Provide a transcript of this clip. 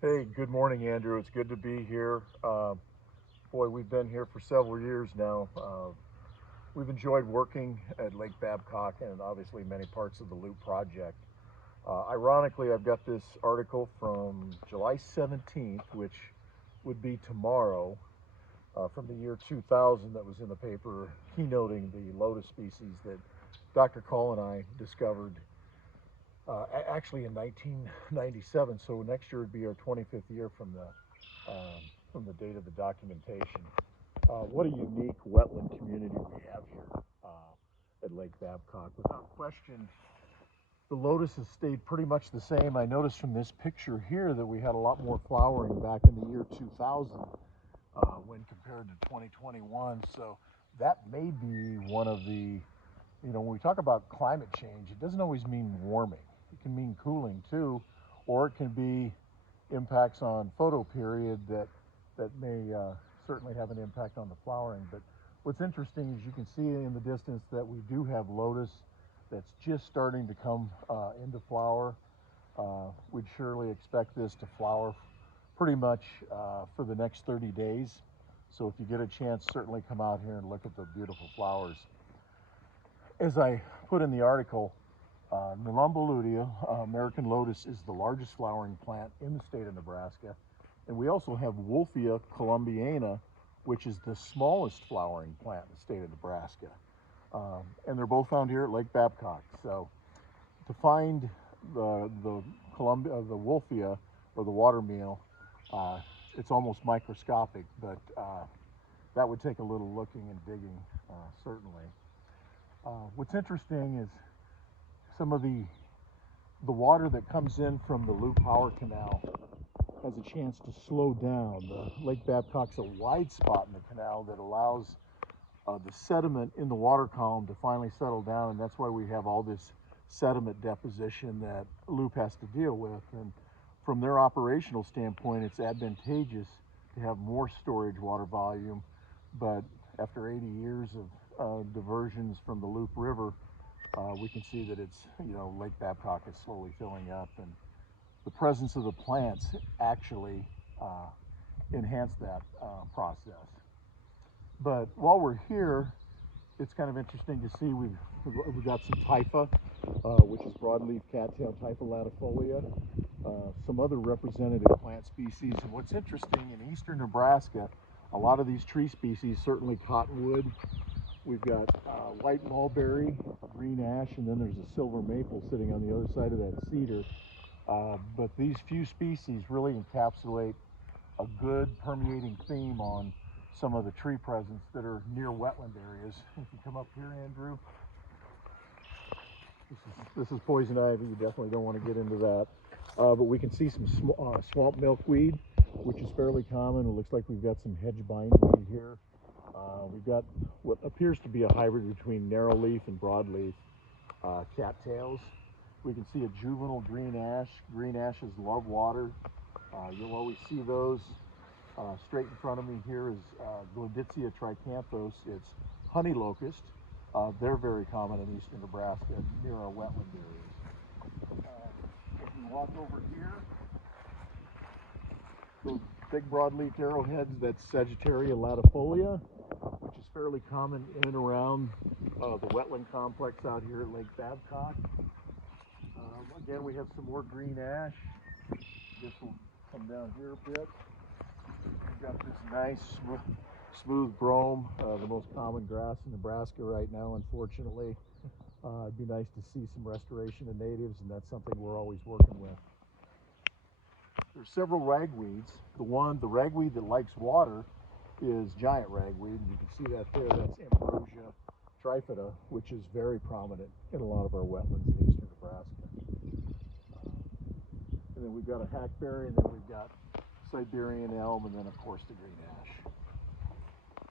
Hey, good morning, Andrew. It's good to be here. Boy, we've been here for several years now. We've enjoyed working at Lake Babcock and obviously many parts of the Loop project. Ironically, I've got this article from July 17th, which would be tomorrow, from the year 2000 that was in the paper keynoting the lotus species that Dr. Call and I discovered actually in 1997. So next year would be our 25th year from the date of the documentation. What a unique wetland community we have here at Lake Babcock. Without question, the lotus has stayed pretty much the same. I noticed from this picture here that we had a lot more flowering back in the year 2000 when compared to 2021. So that may be one of the, when we talk about climate change, it doesn't always mean warming. It can mean cooling too, or it can be impacts on photo period that may certainly have an impact on the flowering. But what's interesting is you can see in the distance that we do have lotus that's just starting to come into flower. We'd surely expect this to flower pretty much for the next 30 days. So if you get a chance, certainly come out here and look at the beautiful flowers. As I put in the article, Nelumbo American lotus, is the largest flowering plant in the state of Nebraska. And we also have Wolfia columbiana, which is the smallest flowering plant in the state of Nebraska. And they're both found here at Lake Babcock. So to find the Wolfia or the watermeal, it's almost microscopic, but that would take a little looking and digging, certainly. What's interesting is some of the water that comes in from the Loop Power Canal has a chance to slow down. The Lake Babcock's a wide spot in the canal that allows the sediment in the water column to finally settle down, and that's why we have all this sediment deposition that Loop has to deal with. And from their operational standpoint, it's advantageous to have more storage water volume, but after 80 years of diversions from the Loop River, we can see that it's, Lake Babcock is slowly filling up, and the presence of the plants actually enhance that process. But while we're here, it's kind of interesting to see we've got some typha, which is broadleaf cattail, typha latifolia, some other representative plant species. And what's interesting, in eastern Nebraska, a lot of these tree species, certainly cottonwood, we've got white mulberry, green ash, and then there's a silver maple sitting on the other side of that cedar. But these few species really encapsulate a good permeating theme on some of the tree presence that are near wetland areas. If you come up here, Andrew, this is poison ivy. You definitely don't want to get into that. But we can see some swamp milkweed, which is fairly common. It looks like we've got some hedge bindweed here. We've got what appears to be a hybrid between narrowleaf and broadleaf cattails. We can see a juvenile green ash. Green ashes love water. You'll always see those. Straight in front of me here is Gladitia tricanthos. It's honey locust. They're very common in eastern Nebraska near our wetland areas. If we walk over here, those big broadleaf arrowheads, that's Sagittaria latifolia, which is fairly common in and around the wetland complex out here at Lake Babcock. Again, we have some more green ash. This will come down here a bit. We've got this nice smooth brome, the most common grass in Nebraska right now, unfortunately. It'd be nice to see some restoration of natives, and that's something we're always working with. There's several ragweeds. The ragweed that likes water is giant ragweed. You can see that there. That's Ambrosia trifida, which is very prominent in a lot of our wetlands in eastern Nebraska. And then we've got a hackberry, and then we've got Siberian elm, and then of course the green ash.